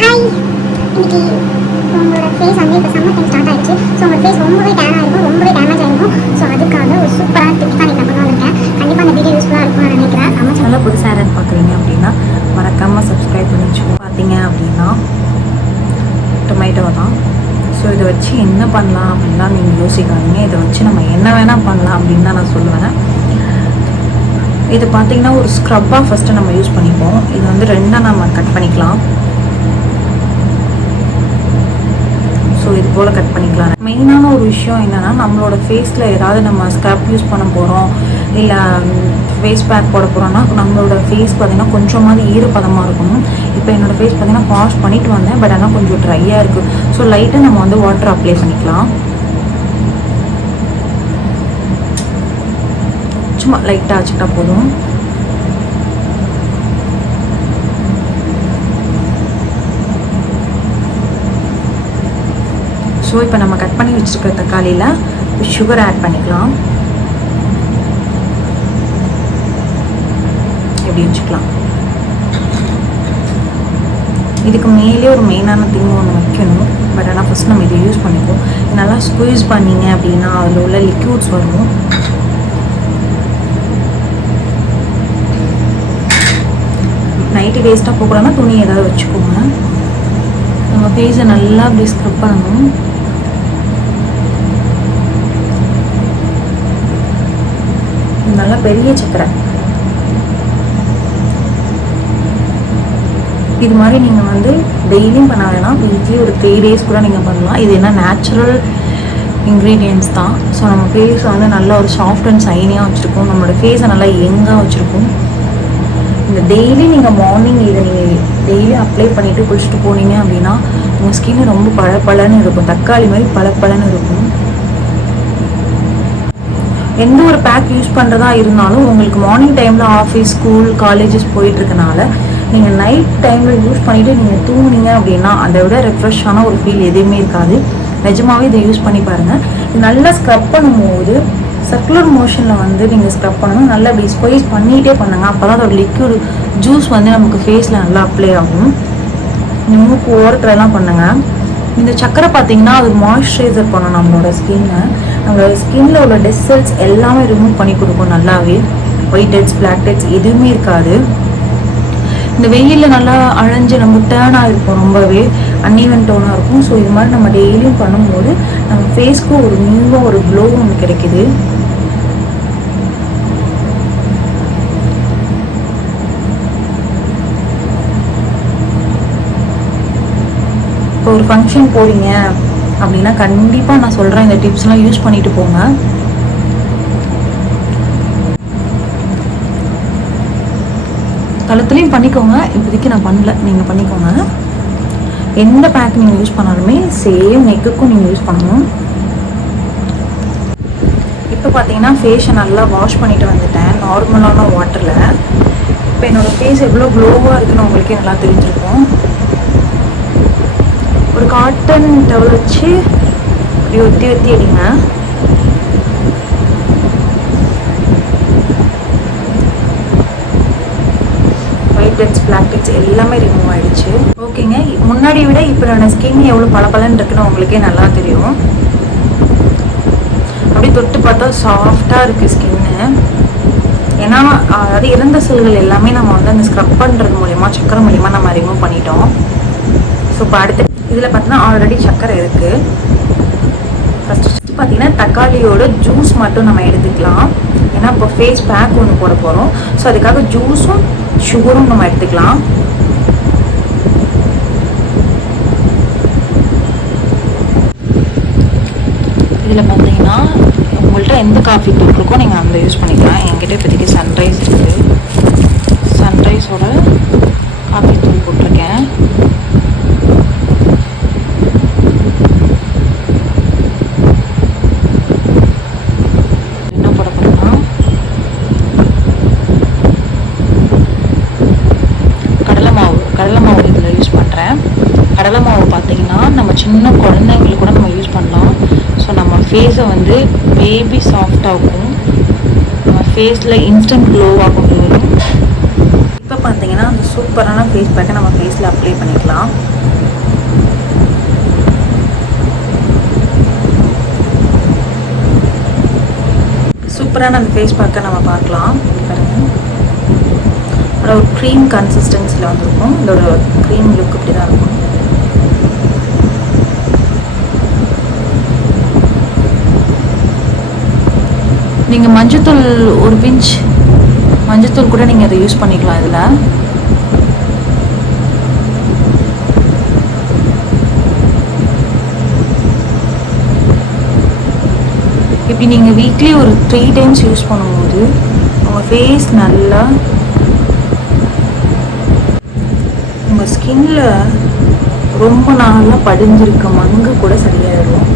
Hi இன்னைக்கு உங்களோட face வந்து இப்போ சம்மர் டைம் ஸ்டார்ட் ஆகிடுச்சு ஸோ உங்களோட ஃபேஸ் ரொம்பவே டேன் ஆகிருக்கும் ரொம்பவே டேமேஜ் ஆகிருக்கும் ஸோ அதுக்காக ஒரு சூப்பரான டிப்ஸ் தான் நீங்கள் கொண்டு வந்திருக்கேன். கண்டிப்பாக அந்த வீடியோ யூஸ்ஃபுல்லாக இருக்கும்னு நினைக்கிறேன். நம்ம சேனலில் புதுசாக யாராவது பார்க்குறீங்க அப்படின்னா மறக்காமல் சப்ஸ்கிரைப் பண்ணி வச்சுக்கோங்க. பார்த்தீங்க அப்படின்னா டொமேட்டோ தான். ஸோ இதை வச்சு என்ன பண்ணலாம் அப்படின்லாம் நீங்கள் யோசிக்காதீங்க. இதை வச்சு நம்ம என்ன வேணால் பண்ணலாம் அப்படின்னு தான் நான் சொல்லுவேன். இது பார்த்திங்கன்னா ஒரு ஸ்க்ரப்பாக ஃபஸ்ட்டு நம்ம யூஸ் பண்ணிப்போம். இது வந்து ரெண்டாக நம்ம கட் பண்ணிக்கலாம். ஸோ இது போல் கட் பண்ணிக்கலாம். மெயினான ஒரு விஷயம் என்னென்னா நம்மளோட ஃபேஸில் ஏதாவது நம்ம ஸ்க்ரப் யூஸ் பண்ண போகிறோம் இல்லை ஃபேஸ் பேக் போட போகிறோம்னா நம்மளோட ஃபேஸ் பார்த்திங்கன்னா கொஞ்சமாவது ஈரப்பதமாக இருக்கணும் இப்போ என்னோடய ஃபேஸ் பார்த்திங்கன்னா வாஷ் பண்ணிட்டு வந்தேன் பட் ஆனால் கொஞ்சம் ட்ரையாக இருக்குது ஸோ லைட்டாக நம்ம வந்து வாட்டர் அப்ளை பண்ணிக்கலாம். சும்மா லைட்டாக வச்சுக்கிட்டா போதும். ஸோ இப்போ நம்ம கட் பண்ணி வச்சுருக்கிற தக்காளியில் சுகர் ஆட் பண்ணிக்கலாம். எப்படி வச்சுக்கலாம்? இதுக்கு மேலே ஒரு மெயினான திங் ஒன்று வைக்கணும். பட் ஆனால் ஃபஸ்ட் நம்ம இதை யூஸ் பண்ணிப்போம் நல்லா ஸ்குவீஸ் பண்ணீங்க அப்படின்னா அதில் உள்ள லிக்யூட்ஸ் வரும். நைட்டு வேஸ்ட்டாக போகக்கூடாதுன்னா துணி ஏதாவது வச்சுக்கோங்க. நம்ம ஃபேஸை நல்லா அப்படி ஸ்க்ரப் பண்ணணும். நல்லா பெரிய சக்கரை. இது மாதிரி நீங்கள் வந்து டெய்லியும் பண்ண வேணாம். வீக்லி ஒரு த்ரீ டேஸ் கூட நீங்கள் பண்ணலாம். இது என்ன நேச்சுரல் இன்க்ரீடியன்ஸ் தான். ஸோ நம்ம ஃபேஸை வந்து நல்லா ஒரு சாஃப்ட் அண்ட் சைனியாக வச்சுருக்கோம். நம்மளோட ஃபேஸை நல்லா யங்காக வச்சுருக்கோம். இந்த டெய்லி நீங்கள் மார்னிங் இதை நீங்கள் டெய்லி அப்ளை பண்ணிவிட்டு குளிச்சுட்டு போனீங்க அப்படின்னா உங்கள் ஸ்கின் ரொம்ப பளபளன்னு இருக்கும். தக்காளி மாதிரி பளபளன்னு இருக்கும். எந்த ஒரு பேக் யூஸ் பண்ணுறதா இருந்தாலும் உங்களுக்கு மார்னிங் டைமில் ஆஃபீஸ் ஸ்கூல் காலேஜஸ் போயிட்டுருக்கனால நீங்கள் நைட் டைமில் யூஸ் பண்ணிவிட்டு நீங்கள் தூங்குனீங்க அப்படின்னா அதை விட ரெஃப்ரெஷ்ஷான ஒரு ஃபீல் எதுவுமே இருக்காது. நிஜமாவே இதை யூஸ் பண்ணி பாருங்கள் இது நல்லா ஸ்க்ரப் பண்ணும்போது சர்க்குலர் மோஷனில் வந்து நீங்கள் ஸ்க்ரப் பண்ணணும். நல்லா அப்படி ஸ்கொய்ஸ் பண்ணிகிட்டே பண்ணுங்க. அப்போ தான் அதோட லிக்யூட் ஜூஸ் வந்து நமக்கு ஃபேஸில் நல்லா அப்ளை ஆகும். நீங்கள் மூக்கு ஓரத்துலலாம் பண்ணுங்கள் இந்த சக்கரை பார்த்தீங்கன்னா அது மாய்ஸ்சரைசர் பண்ணும் நம்மளோட ஸ்கின்னை நம்மளோட ஸ்கின்ல உள்ள டெஸ் செல்ஸ் எல்லாமே ரிமூவ் பண்ணி கொடுக்கும் நல்லாவே. ஒயிட் ஹெட்ஸ் பிளாக் ஹெட்ஸ் எதுவுமே இருக்காது. இந்த வெயிலில் நல்லா அழைஞ்சு நம்ம டேர்னாக இருக்கும் ரொம்பவே. அன்இவன் டோனாக இருக்கும். ஸோ இது மாதிரி நம்ம டெய்லியும் பண்ணும்போது நம்ம ஃபேஸ்க்கு ஒரு நியூவாக ஒரு க்ளோ ஒன்று கிடைக்குது. இப்போ ஒரு ஃபங்க்ஷன் போறீங்க அப்படின்னா கண்டிப்பாக நான் சொல்கிறேன் இந்த டிப்ஸ்லாம் யூஸ் பண்ணிட்டு போங்க. கழுத்துலையும் பண்ணிக்கோங்க இப்போதைக்கு நான் பண்ணல நீங்கள் பண்ணிக்கோங்க. எந்த பேக் நீங்கள் யூஸ் பண்ணாலுமே சேம் நெக்குக்கும் நீங்கள் யூஸ் பண்ணணும். இப்போ பார்த்தீங்கன்னா ஃபேஸை நல்லா வாஷ் பண்ணிட்டு வந்துட்டேன் நார்மலான வாட்டரில் இப்போ என்னோடய ஃபேஸ் எவ்வளோ க்ளோவாக இருக்குன்னு உங்களுக்கே நல்லா தெரிஞ்சிருக்கும். ஒரு காட்டன் டவல் வச்சு இப்படி ஒத்தி ஒத்தி அடிங்க. ஒயிட் ஹெட்ஸ் பிளாக் ஹெட்ஸ் எல்லாமே ரிமூவ் ஆயிடுச்சு. ஓகேங்க முன்னாடி விட இப்போ என்னோட ஸ்கின் எவ்வளோ பளபளன்னு இருக்குன்னு உங்களுக்கே நல்லா தெரியும். அப்படியே தொட்டு பார்த்தா சாஃப்டாக இருக்குது ஸ்கின்னு ஏன்னா அதாவது இறந்த செல்கள் எல்லாமே நம்ம வந்து அந்த ஸ்க்ரப் பண்ணுறது மூலிமா சக்கரை மூலிமா நம்ம ரிமூவ் பண்ணிட்டோம். ஸோ இப்போ அடுத்த இதில் பார்த்தீங்கன்னா ஆல்ரெடி சக்கரை இருக்குது ஃபஸ்ட்டு பார்த்தீங்கன்னா தக்காளியோட ஜூஸ் மட்டும் நம்ம எடுத்துக்கலாம். ஏன்னா இப்போ ஃபேஸ் பேக் ஒன்று போட போகிறோம் ஸோ அதுக்காக ஜூஸும் சுகரும் நம்ம எடுத்துக்கலாம். இதில் பார்த்தீங்கன்னா உங்கள்கிட்ட எந்த காஃபி தூள் இருக்கோ நீங்கள் அந்த யூஸ் பண்ணிக்கலாம். என்கிட்ட இப்போதைக்கு சன்ரைஸ் இருக்குது சன்ரைஸோட தரேன் கடலை மாவு பார்த்தீங்கன்னா நம்ம சின்ன குழந்தைங்களுக்கு கூட நம்ம யூஸ் பண்ணலாம். ஸோ நம்ம ஃபேஸை வந்து பேபி சாஃப்டாகும் நம்ம ஃபேஸில் இன்ஸ்டன்ட் க்ளோவாக கொண்டு வரும். இப்போ பார்த்தீங்கன்னா அந்த சூப்பரான ஃபேஸ் பேக்கை நம்ம ஃபேஸில் அப்ளை பண்ணிக்கலாம். சூப்பரான அந்த ஃபேஸ் பேக்கை நம்ம பார்க்கலாம். பாருங்கள் அப்புறம் ஒரு க்ரீம் கன்சிஸ்டன்சியில் வந்துருக்கும். இதோட க்ரீம் லுக் இப்படி தான் இருக்கும் நீங்கள் மஞ்சத்தூள் ஒரு பிஞ்ச் மஞ்சத்தூள் கூட நீங்கள் அதை யூஸ் பண்ணிக்கலாம் இதில். இப்படி நீங்கள் வீக்லி ஒரு த்ரீ டைம்ஸ் யூஸ் பண்ணும்போது உங்கள் ஃபேஸ் நல்லா உங்கள் ஸ்கின்ல ரொம்ப நாளாக படிஞ்சிருக்க மங்கு கூட சரியாயிடும்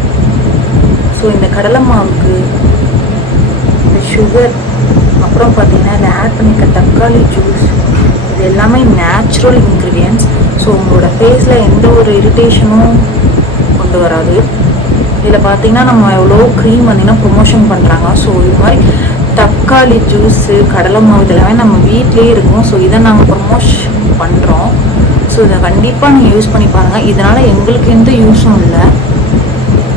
ஸோ இந்த கடலை மாவுக்கு இந்த சுகர் அப்புறம் பார்த்தீங்கன்னா இதில் ஆட் பண்ணிக்க தக்காளி ஜூஸ் இது எல்லாமே நேச்சுரல் இன்க்ரீடியன்ஸ் ஸோ உங்களோட ஃபேஸில் எந்த ஒரு இரிட்டேஷனும் கொண்டு வராது. இதில் பார்த்தீங்கன்னா நம்ம எவ்வளோ க்ரீம் வந்தீங்கன்னா ப்ரொமோஷன் பண்ணுறாங்க ஸோ இது மாதிரி தக்காளி ஜூஸு கடலை மாவு இதெல்லாமே நம்ம வீட்லேயே இருக்கும். ஸோ இதை நாங்கள் ப்ரொமோஷன் பண்ணுறோம் ஸோ இதை கண்டிப்பாக நீங்கள் யூஸ் பண்ணி பாருங்கள் இதனால் எங்களுக்கு எந்த யூஸும் இல்லை.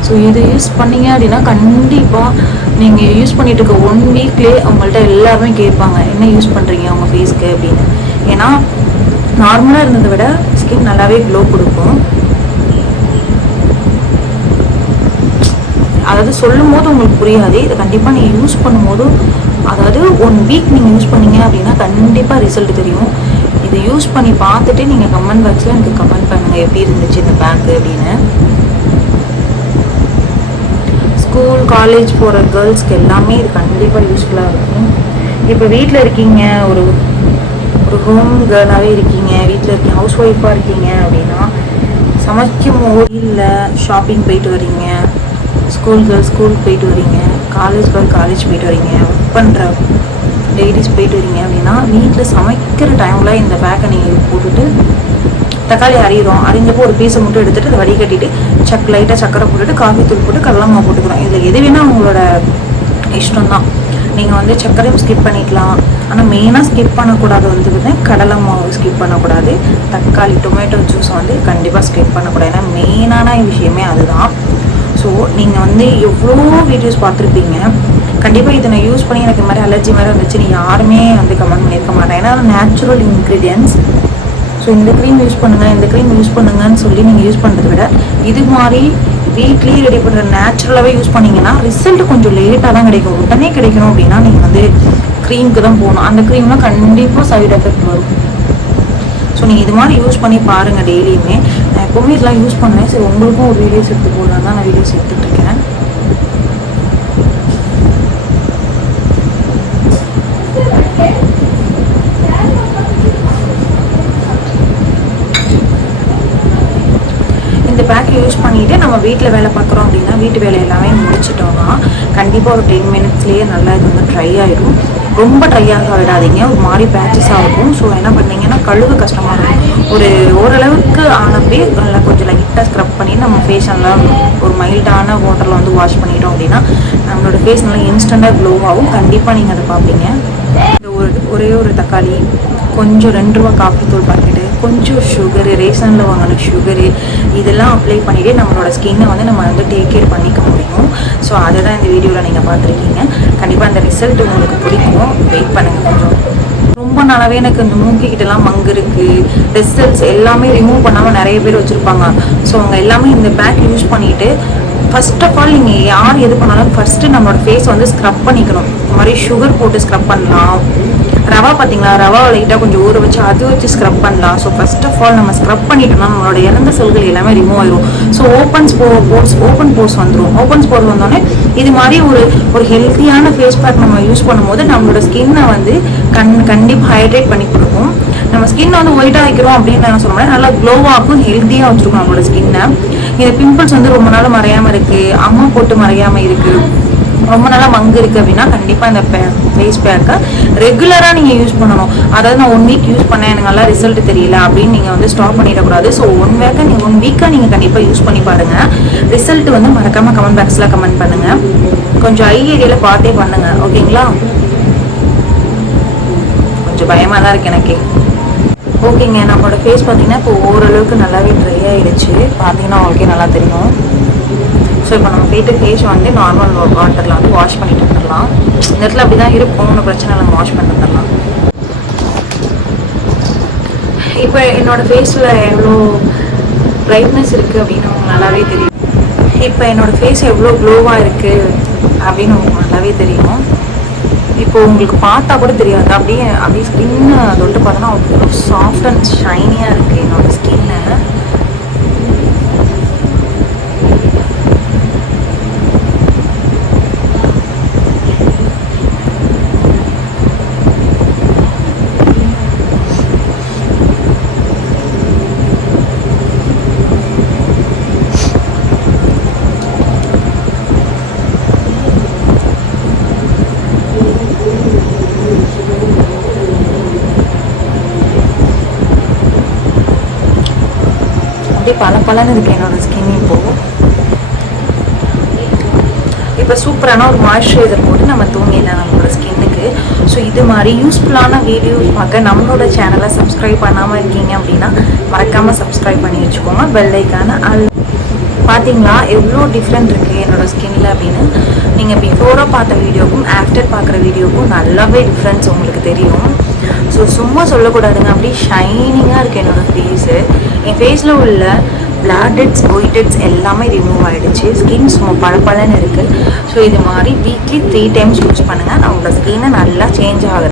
ஸோ இது யூஸ் பண்ணீங்க அப்படின்னா கண்டிப்பாக நீங்கள் யூஸ் பண்ணிட்டு இருக்க ஒன் வீக்லேயே அவங்கள்ட்ட எல்லாருமே கேட்பாங்க என்ன யூஸ் பண்ணுறீங்க அவங்க ஃபேஸ்க்கு அப்படின்னு. ஏன்னா நார்மலாக இருந்ததை விட ஸ்கின் நல்லாவே க்ளோ கொடுக்கும். அதாவது சொல்லும் போது உங்களுக்கு புரியாது. இதை கண்டிப்பாக நீங்கள் யூஸ் பண்ணும்போது அதாவது ஒன் வீக் நீங்கள் யூஸ் பண்ணீங்க அப்படின்னா கண்டிப்பாக ரிசல்ட் தெரியும். இதை யூஸ் பண்ணி பார்த்துட்டு நீங்கள் கமெண்ட் பாக்ஸில் எனக்கு கமெண்ட் பண்ணுங்கள் எப்படி இருந்துச்சு இந்த பேக்கு அப்படின்னு. ஸ்கூல் காலேஜ் போகிற கேர்ள்ஸ்க்கு எல்லாமே இது கண்டிப்பாக யூஸ்ஃபுல்லாக இருக்கும். இப்போ வீட்டில் இருக்கீங்க ஒரு ஒரு ஹோம் கேர்ளாகவே இருக்கீங்க வீட்டில் இருக்கீங்க ஹவுஸ் ஒய்ஃபாக இருக்கீங்க அப்படின்னா சமைக்கும் போது இல்லை ஷாப்பிங் போயிட்டு வரீங்க. ஸ்கூல் கேர்ள் ஸ்கூலுக்கு போயிட்டு வரீங்க. காலேஜ் கேர்ள் காலேஜ் போயிட்டு வரீங்க. ஒர்க் பண்ணுற லேடிஸ் போயிட்டு வரீங்க அப்படின்னா வீட்டில் சமைக்கிற டைமில் இந்த பேக்கை நீங்கள் போட்டுட்டு தக்காளி அரியிறோம் அரிஞ்சப்போ ஒரு பீஸை மட்டும் எடுத்துகிட்டு அதை வடிகட்டிட்டு சக் லைட்டாக சக்கரை போட்டுட்டு காஃபி தூள் போட்டு கடலை மாவு போட்டுக்கிறோம். இதில் எது வேணால் உங்களோட இஷ்டம் தான் நீங்கள் வந்து சர்க்கரையும் ஸ்கிப் பண்ணிக்கலாம். ஆனால் மெயினாக ஸ்கிப் பண்ணக்கூடாது வந்து பார்த்தீங்கன்னா கடலை மாவு ஸ்கிப் பண்ணக்கூடாது. தக்காளி டொமேட்டோ ஜூஸ் வந்து கண்டிப்பாக ஸ்கிப் பண்ணக்கூடாது. ஏன்னா மெயினான விஷயமே அதுதான். ஸோ நீங்கள் வந்து எவ்வளோ வீடியோஸ் பார்த்துருப்பீங்க கண்டிப்பாக இதை நான் யூஸ் பண்ணி எனக்கு இந்த மாதிரி அலர்ஜி மாதிரி வந்துச்சு. நீ யாருமே வந்து கமெண்ட் பண்ணியிருக்க மாட்டேன். ஏன்னா நேச்சுரல் இன்க்ரீடியன்ஸ் ஸோ இந்த க்ரீம் யூஸ் பண்ணுங்கள் இந்த க்ரீம் யூஸ் பண்ணுங்கன்னு சொல்லி நீங்கள் யூஸ் பண்ணுறத விட இது மாதிரி வீட்லேயே ரெடி பண்ணுற நேச்சுரலாகவே யூஸ் பண்ணிங்கன்னா ரிசல்ட் கொஞ்சம் லேட்டாக தான் கிடைக்கும். உடனே கிடைக்கணும் அப்படின்னா நீங்கள் வந்து க்ரீமுக்கு தான் போகணும். அந்த க்ரீம்லாம் கண்டிப்பாக சைடு எஃபெக்ட் வரும். ஸோ நீங்கள் இது மாதிரி யூஸ் பண்ணி பாருங்கள் டெய்லியுமே நான் எப்போவுமே இதெல்லாம் யூஸ் பண்ணேன் சரி உங்களுக்கும் ஒரு வீடியோஸ் எடுத்து போடலாம் தான் நான் வீடியோஸ் எடுத்துகிட்ருக்கேன் இந்த பேக் யூஸ் பண்ணிவிட்டு நம்ம வீட்டில் வேலை பார்க்குறோம் அப்படின்னா வீட்டு வேலை எல்லாமே முடிச்சிட்டோம்னா கண்டிப்பாக ஒரு டென் மினிட்ஸ்லேயே நல்லா இது வந்து ட்ரை ஆகிடும் ரொம்ப ட்ரையாக விடாதீங்க. ஒரு மாதிரி பேச்சஸாக இருக்கும். ஸோ என்ன பண்ணீங்கன்னா கழுவு கஷ்டமாக இருக்கும். ஒரு ஓரளவுக்கு ஆனப்பே நல்லா கொஞ்சம் லைட்டாக ஸ்க்ரப் பண்ணி நம்ம ஃபேஸ் நல்லா ஒரு மைல்டான வாட்டரில் வந்து வாஷ் பண்ணிட்டோம் அப்படின்னா நம்மளோட ஃபேஸ் நல்லா இன்ஸ்டண்ட்டாக க்ளோ ஆகும். கண்டிப்பாக நீங்கள் அதை பார்ப்பீங்க. ஒரு ஒரே ஒரு தக்காளி கொஞ்சம் ரெண்டு ரூபா காஃபி தூள் பாக்கெட்டு கொஞ்சம் சுகரு ரேஷனில் வாங்கின சுகரு இதெல்லாம் அப்ளை பண்ணிவிட்டு நம்மளோட ஸ்கின்னை வந்து நம்ம வந்து டேக் கேர் பண்ணிக்க முடியும். ஸோ அதை தான் இந்த வீடியோவில் நீங்கள் பார்த்துருக்கீங்க. கண்டிப்பாக அந்த ரிசல்ட் உங்களுக்கு பிடிக்கும். வெயிட் பண்ணுங்கள் கொஞ்சம். ரொம்ப நாளாகவே எனக்கு இந்த மூக்கிக்கிட்டலாம் மங்கு இருக்குது ரிசல்ட்ஸ் எல்லாமே ரிமூவ் பண்ணாமல் நிறைய பேர் வச்சுருப்பாங்க. ஸோ அவங்க எல்லாமே இந்த பேக் யூஸ் பண்ணிவிட்டு ஃபர்ஸ்ட் ஆஃப் ஆல் நீங்கள் யார் எது பண்ணாலும் ஃபஸ்ட்டு நம்மளோட ஃபேஸ் வந்து ஸ்க்ரப் பண்ணிக்கணும். இந்த மாதிரி சுகர் போட்டு ஸ்க்ரப் பண்ணலாம். ரவா பார்த்தீங்களா? ரவா லைட்டாக கொஞ்சம் ஊற வச்சு அது வச்சு ஸ்க்ரப் பண்ணலாம். ஸோ ஃபர்ஸ்ட் ஆஃப் ஆல் நம்ம ஸ்க்ரப் பண்ணிட்டோம்னா நம்மளோட இறந்த செல்கள் எல்லாமே ரிமூவ் ஆயிரும். ஸோ ஓப்பன்ஸ் போ போர்ஸ் ஓப்பன் போர்ஸ் வந்துடும் ஓப்பன்ஸ் போர்ஸ் வந்தோடனே இது மாதிரி ஒரு ஒரு ஹெல்த்தியான ஃபேஸ் பேக் நம்ம யூஸ் பண்ணும்போது நம்மளோட ஸ்கின்னை வந்து கண் கண்டிப்பாக ஹைட்ரேட் பண்ணி கொடுக்கும். நம்ம ஸ்கின் வந்து ஒயிட்டாக வைக்கிறோம் அப்படின்னு நான் சொல்ல நல்லா க்ளோவாகும் ஹெல்த்தியாக வச்சுருக்கோம் நம்மளோட ஸ்கின்னை இந்த பிம்பிள்ஸ் வந்து ரொம்ப நாள் மறையாமல் இருக்குது அம்மா போட்டு மறையாமல் இருக்குது ரொம்ப நாளாக மங்கு இருக்குது அப்படின்னா கண்டிப்பாக இந்த ஃபேஸ் பேக்கை ரெகுலராக நீங்கள் யூஸ் பண்ணணும். அதாவது நான் ஒன் வீக் யூஸ் பண்ணேன் எனக்கு நல்லா ரிசல்ட் தெரியல அப்படின்னு நீங்கள் வந்து ஸ்டாப் பண்ணிடக்கூடாது. ஸோ ஒன் வேக்கை நீங்கள் ஒன் வீக்காக நீங்கள் கண்டிப்பாக யூஸ் பண்ணி பாருங்கள் ரிசல்ட் வந்து மறக்காமல் கமெண்ட் பாக்ஸில் கமெண்ட் பண்ணுங்கள் கொஞ்சம் ஐ ஏரியாவில் பார்த்தே பண்ணுங்கள் ஓகேங்களா கொஞ்சம் பயமாக தான் இருக்கு எனக்கு. ஓகேங்க நம்மளோட ஃபேஸ் பார்த்தீங்கன்னா இப்போ ஓரளவுக்கு நல்லாவே ட்ரை ஆகிடுச்சு பார்த்தீங்கன்னா உங்களுக்கே நல்லா தெரியும். ஸோ இப்போ நம்ம போயிட்டு ஃபேஸ் வந்து நார்மல் வாட்டரில் வந்து வாஷ் பண்ணிட்டு வந்துடலாம். இந்த இடத்துல அப்படி தான் இருக்கும். ஒன்றும் பிரச்சனை இல்லை வாஷ் பண்ணிட்டு வந்துடலாம். இப்போ என்னோட ஃபேஸில் எவ்வளோ பிரைட்னஸ் இருக்குது அப்படின்னு உங்களுக்கு நல்லாவே தெரியும். இப்போ என்னோடய ஃபேஸ் எவ்வளோ க்ளோவாக இருக்குது அப்படின்னு உங்களுக்கு நல்லாவே தெரியும். இப்போ உங்களுக்கு பார்த்தா கூட தெரியாது. அப்படியே அப்படியே ஸ்கின் தொட்டு பார்த்தோன்னா அவ்வளோ சாஃப்ட் அண்ட் ஷைனியாக இருக்குது என்னோட ஸ்கின் அப்படியே பல பலன்னு இருக்கு என்னோட ஸ்கின் இப்போ. இப்போ சூப்பரான ஒரு மாய்ஸ்சரைசர் போட்டு நம்ம தூங்கிடலாம் நம்மளோட ஸ்கின்னுக்கு ஸோ இது மாதிரி யூஸ்ஃபுல்லான வீடியோஸ் பார்க்க நம்மளோட சேனலை சப்ஸ்கிரைப் பண்ணாமல் இருக்கீங்க அப்படின்னா மறக்காமல் சப்ஸ்கிரைப் பண்ணி வச்சுக்கோங்க. பெல்லைக்கான அல் பார்த்தீங்களா எவ்வளோ டிஃப்ரெண்ட் இருக்குது என்னோட ஸ்கின்ல அப்படின்னு. நீங்கள் பிஃபோராக பார்த்த வீடியோக்கும் ஆஃப்டர் பார்க்குற வீடியோக்கும் நல்லாவே டிஃப்ரென்ஸ் உங்களுக்கு தெரியும். ஸோ சும்மா சொல்லக்கூடாதுங்க. அப்படியே ஷைனிங்காக இருக்குது என்னோட ஃபேஸு என் ஃபேஸில் உள்ள பிளாக் ஒயிட்டெட்ஸ் எல்லாமே ரிமூவ் ஆகிடுச்சு ஸ்கின் சும்மா பளபளன்னு இருக்குது ஸோ இது மாதிரி வீக்லி த்ரீ டைம்ஸ் யூஸ் பண்ணுங்கள் நம்மளோட ஸ்கின்னை நல்லா சேஞ்ச் ஆகுது